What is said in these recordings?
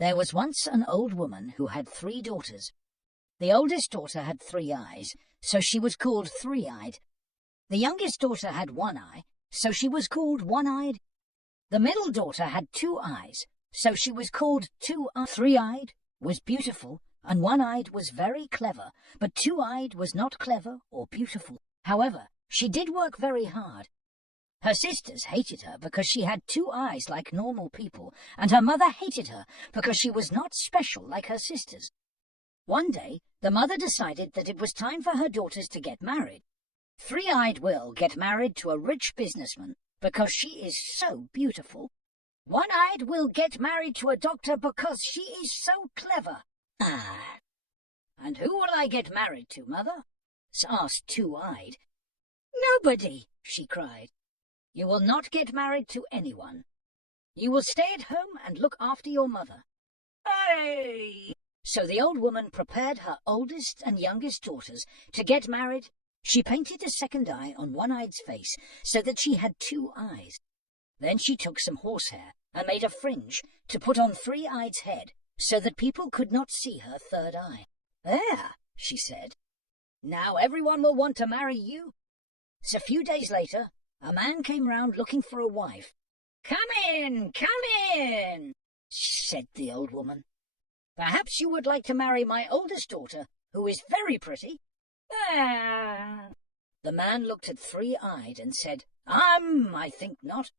There was once an old woman who had 3 daughters. The oldest daughter had 3 eyes, so she was called three-eyed. The youngest daughter had 1 eye, so she was called one-eyed. The middle daughter had 2 eyes, so she was called two-eyed. Three-eyed was beautiful, and one-eyed was very clever, but two-eyed was not clever or beautiful. However, she did work very hard. Her sisters hated her because she had 2 eyes like normal people, and her mother hated her because she was not special like her sisters. One day, the mother decided that it was time for her daughters to get married. Three-eyed will get married to a rich businessman because she is so beautiful. One-eyed will get married to a doctor because she is so clever. And who will I get married to, Mother? Asked Two-eyed. Nobody, she cried. You will not get married to anyone. You will stay at home and look after your mother. Hey! So the old woman prepared her oldest and youngest daughters to get married. She painted a second eye on One-eyed's face so that she had 2 eyes. Then she took some horsehair and made a fringe to put on Three-eyed's head so that people could not see her third eye. There, she said. Now everyone will want to marry you. So a few days later, a man came round looking for a wife. Come in, said the old woman. Perhaps you would like to marry my oldest daughter, who is very pretty. The man looked at Three-eyed and said, I think not.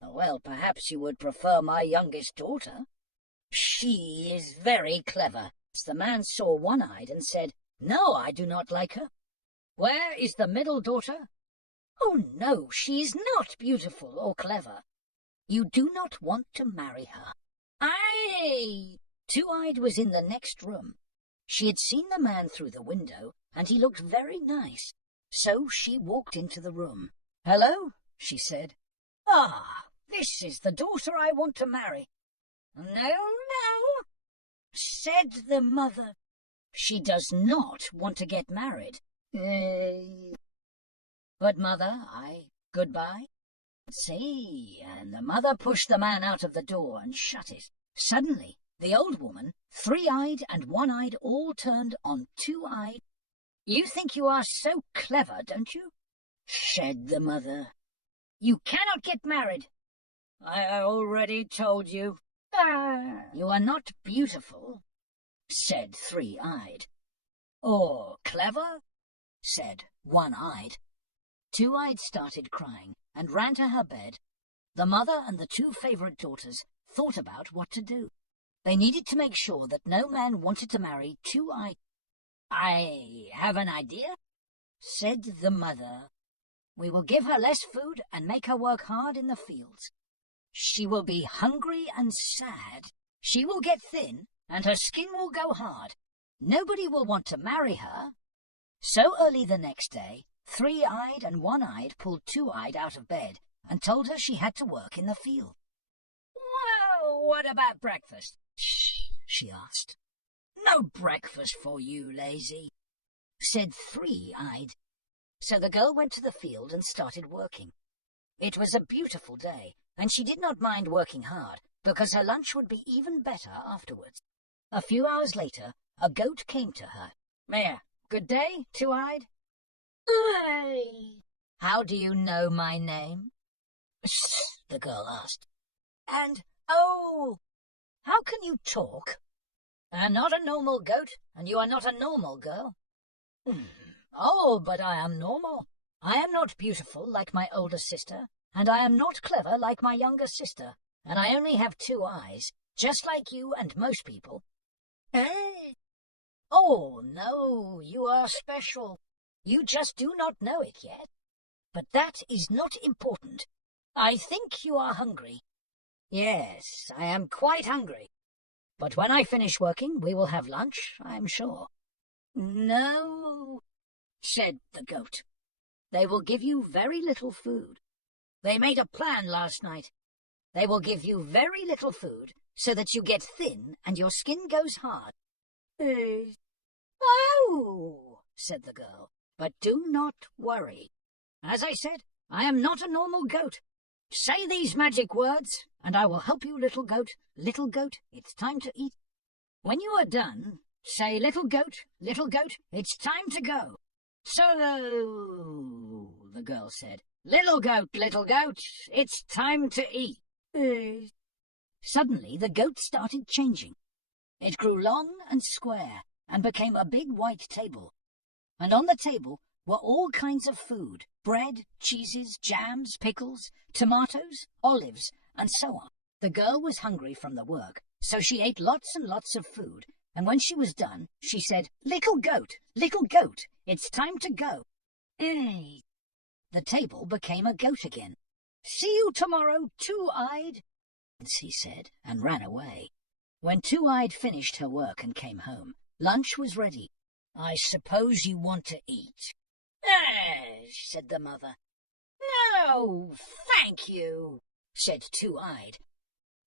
Well, perhaps you would prefer my youngest daughter. She is very clever. The man saw One-eyed and said, No, I do not like her. Where is the middle daughter? Oh, no, she is not beautiful or clever. You do not want to marry her. Aye! Two-eyed was in the next room. She had seen the man through the window, and he looked very nice. So she walked into the room. Hello, she said. This is the daughter I want to marry. No, said the mother. She does not want to get married. But mother, goodbye. See, and the mother pushed the man out of the door and shut it. Suddenly, the old woman, Three-eyed and One-eyed all turned on Two-eyed. You think you are so clever, don't you? Said the mother. You cannot get married. I already told you. You are not beautiful, said Three-eyed. Or clever, said One-eyed. Two-eyed started crying and ran to her bed. The mother and the 2 favorite daughters thought about what to do. They needed to make sure that no man wanted to marry Two-eyed. I have an idea, said the mother. We will give her less food and make her work hard in the fields. She will be hungry and sad. She will get thin and her skin will go hard. Nobody will want to marry her. So early the next day, Three-eyed and One-eyed pulled Two-eyed out of bed and told her she had to work in the field. Well, what about breakfast? She asked. No breakfast for you, lazy, said Three-eyed. So the girl went to the field and started working. It was a beautiful day, and she did not mind working hard, because her lunch would be even better afterwards. A few hours later, a goat came to her. Mare, good day, Two-eyed. Aye. How do you know my name? The girl asked. And, how can you talk? I am not a normal goat, and you are not a normal girl. But I am normal. I am not beautiful like my older sister, and I am not clever like my younger sister, and I only have 2 eyes, just like you and most people. Oh, no, you are special. You just do not know it yet. But that is not important. I think you are hungry. Yes, I am quite hungry. But when I finish working, we will have lunch, I am sure. No, said the goat. They will give you very little food. They made a plan last night. They will give you very little food so that you get thin and your skin goes hard. Oh, said the girl, but do not worry. As I said, I am not a normal goat. Say these magic words, and I will help you, little goat, it's time to eat. When you are done, say, little goat, it's time to go. So, the girl said, little goat, it's time to eat. Suddenly, the goat started changing. It grew long and square and became a big white table. And on the table were all kinds of food, bread, cheeses, jams, pickles, tomatoes, olives, and so on. The girl was hungry from the work, so she ate lots and lots of food, and when she was done, she said, little goat, it's time to go. The table became a goat again. See you tomorrow, Two-Eyed, he said, and ran away. When Two-Eyed finished her work and came home, lunch was ready. I suppose you want to eat? Said the mother. No, thank you, said Two-Eyed.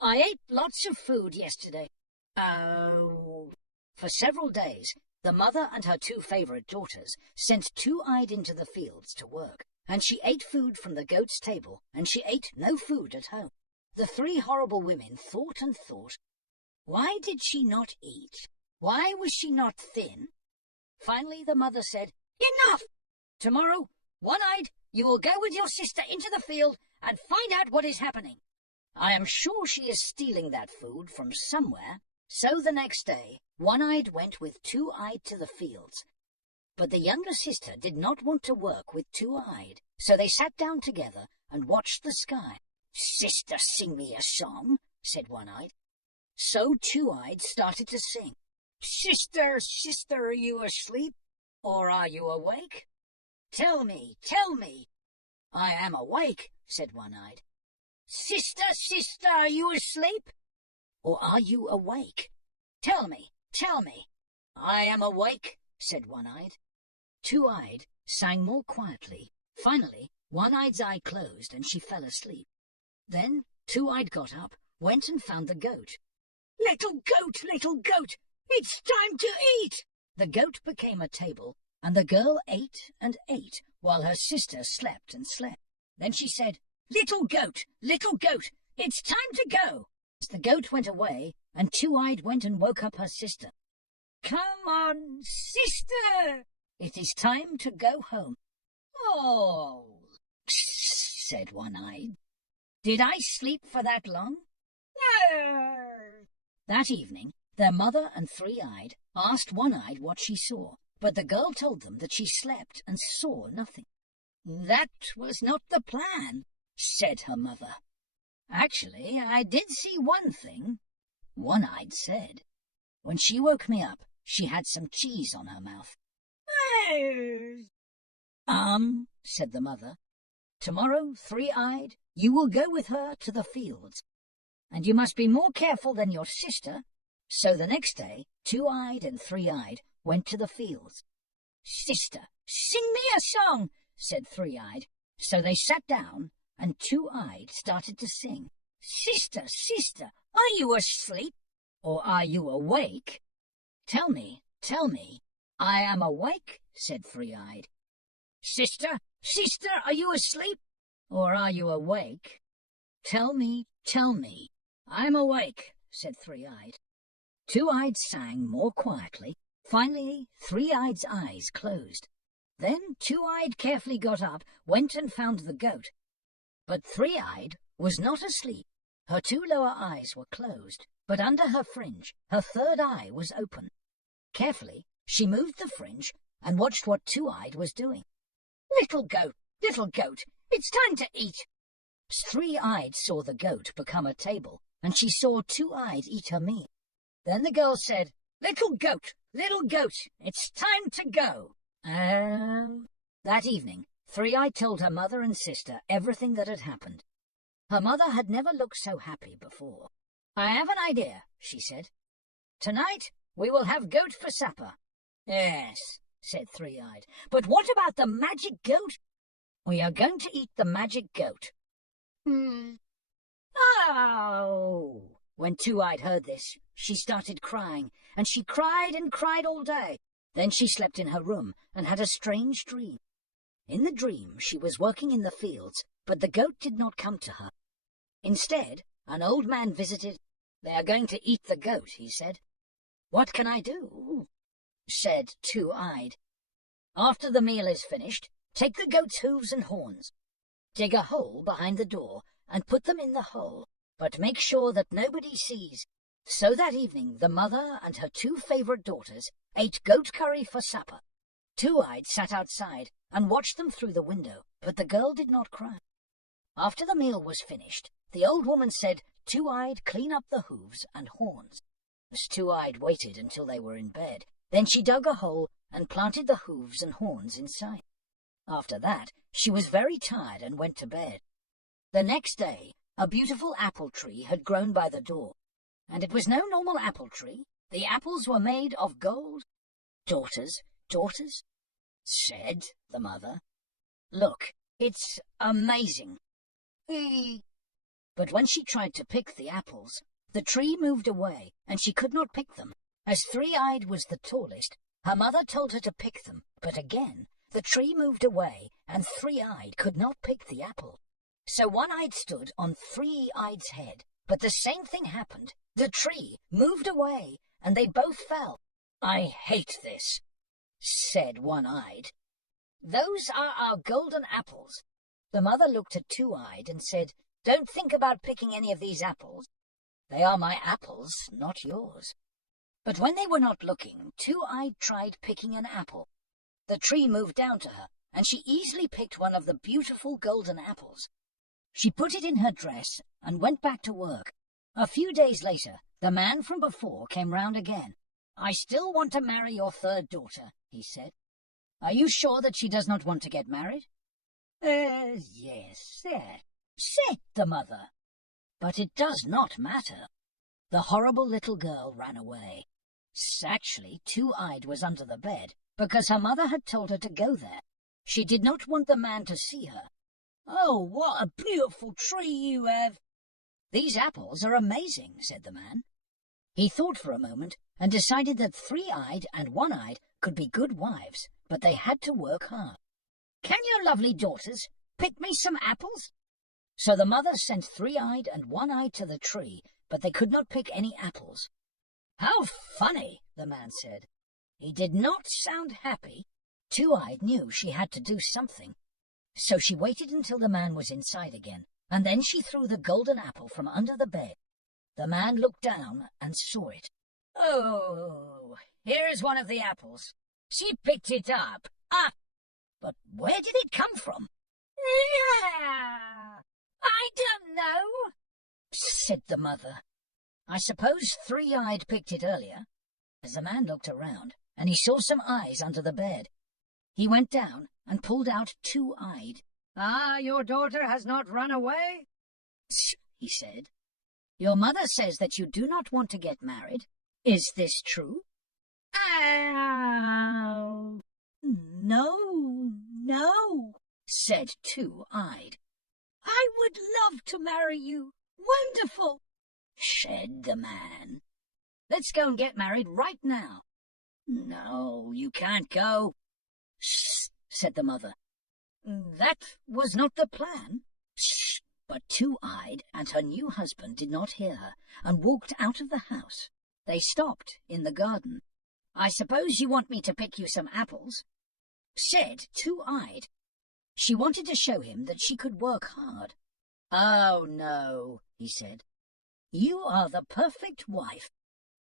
I ate lots of food yesterday. Oh. For several days, the mother and her two favourite daughters sent Two-Eyed into the fields to work, and she ate food from the goat's table, and she ate no food at home. The three horrible women thought and thought. Why did she not eat? Why was she not thin? Finally, the mother said, enough! Tomorrow, One-Eyed, you will go with your sister into the field and find out what is happening. I am sure she is stealing that food from somewhere. So the next day, One-Eyed went with Two-Eyed to the fields. But the younger sister did not want to work with Two-Eyed, so they sat down together and watched the sky. Sister, sing me a song, said One-Eyed. So Two-Eyed started to sing. Sister, are you asleep, or are you awake? Tell me. I am awake, said One-Eyed. Sister, are you asleep, or are you awake? Tell me. I am awake, said One-Eyed. Two-Eyed sang more quietly. Finally, One-Eyed's eye closed and she fell asleep. Then Two-Eyed got up, went and found the goat. Little goat, it's time to eat! The goat became a table, and the girl ate and ate, while her sister slept and slept. Then she said, little goat, it's time to go! The goat went away, and Two-Eyed went and woke up her sister. Come on, sister! It is time to go home. Oh, said One-Eyed. Did I sleep for that long? No. That evening, their mother and Three-Eyed asked One-Eyed what she saw, but the girl told them that she slept and saw nothing. That was not the plan, said her mother. Actually, I did see one thing, One-Eyed said. When she woke me up, she had some cheese on her mouth. Said the mother. Tomorrow, Three-Eyed, you will go with her to the fields, and you must be more careful than your sister. So the next day, Two-Eyed and Three-Eyed went to the fields. Sister, sing me a song, said Three-Eyed. So they sat down, and Two-Eyed started to sing. Sister, are you asleep, or are you awake? Tell me, I am awake, said Three-Eyed. Sister, are you asleep, or are you awake? Tell me, I'm awake, said Three-Eyed. Two-Eyed sang more quietly. Finally, Three-Eyed's eyes closed. Then Two-Eyed carefully got up, went and found the goat. But Three-Eyed was not asleep. Her two lower eyes were closed, but under her fringe, her third eye was open. Carefully, she moved the fringe and watched what Two-Eyed was doing. Little goat, it's time to eat. Three-Eyed saw the goat become a table, and she saw Two-Eyed eat her meal. Then the girl said, Little goat, it's time to go. That evening, Three-Eyed told her mother and sister everything that had happened. Her mother had never looked so happy before. I have an idea, she said. Tonight we will have goat for supper. Yes, said Three-Eyed. But what about the magic goat? We are going to eat the magic goat. Oh! When Two-Eyed heard this, she started crying, and she cried and cried all day. Then she slept in her room and had a strange dream. In the dream, she was working in the fields, but the goat did not come to her. Instead, An old man visited. "They are going to eat the goat," he said. "What can I do?" said Two-Eyed. "After the meal is finished, take the goat's hooves and horns. Dig a hole behind the door and put them in the hole, but make sure that nobody sees." So that evening the mother and her two favorite daughters ate goat curry for supper. Two-Eyed sat outside and watched them through the window, but the girl did not cry. After the meal was finished, the old woman said, "Two-Eyed, clean up the hooves and horns." As Two-Eyed waited until they were in bed, then she dug a hole and planted the hooves and horns inside. After that, she was very tired and went to bed. The next day, a beautiful apple tree had grown by the door, and it was no normal apple tree. The apples were made of gold. "Daughters, daughters," said the mother, "look, it's amazing." But when she tried to pick the apples, the tree moved away, and she could not pick them. As Three-Eyed was the tallest, her mother told her to pick them, but again the tree moved away, and Three-Eyed could not pick the apple. So One-Eyed stood on Three-Eyed's head, but the same thing happened. The tree moved away, and they both fell. "I hate this," said One-Eyed. "Those are our golden apples." The mother looked at Two-Eyed and said, "Don't think about picking any of these apples. They are my apples, not yours." But when they were not looking, Two-Eyed tried picking an apple. The tree moved down to her, and she easily picked one of the beautiful golden apples. She put it in her dress and went back to work. A few days later, the man from before came round again. "I still want to marry your third daughter," he said. "Are you sure that she does not want to get married?" Yes, said the mother. "But it does not matter." The horrible little girl ran away. Actually, Two-Eyed was under the bed, because her mother had told her to go there. She did not want the man to see her. "Oh, what a beautiful tree you have!" "These apples are amazing," said the man. He thought for a moment and decided that Three-Eyed and One-Eyed could be good wives, but they had to work hard. "Can you lovely daughters pick me some apples?" So the mother sent Three-Eyed and One-Eyed to the tree, but they could not pick any apples. "How funny," the man said. He did not sound happy. Two-Eyed knew she had to do something. So she waited until the man was inside again, and then she threw the golden apple from under the bed. The man looked down and saw it. "Oh, here is one of the apples." She picked it up. But where did it come from? "I don't know," said the mother. "I suppose Three-Eyed picked it earlier." As the man looked around, and he saw some eyes under the bed, he went down and pulled out Two-Eyed. Your daughter has not run away?" he said. "Your mother says that you do not want to get married. Is this true?" No, said Two-Eyed. "I would love to marry you. Wonderful," said the man. "Let's go and get married right now." "No, you can't go," said the mother. "That was not the plan." But Two-Eyed and her new husband did not hear her and walked out of the house. They stopped in the garden. "I suppose you want me to pick you some apples?" said Two-Eyed. She wanted to show him that she could work hard. "Oh, no," he said. "You are the perfect wife.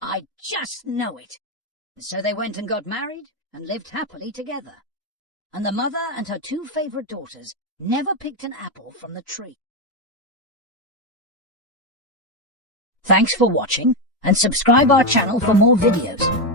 I just know it." So they went and got married and lived happily together. And the mother and her two favorite daughters never picked an apple from the tree. Thanks for watching, and subscribe our channel for more videos.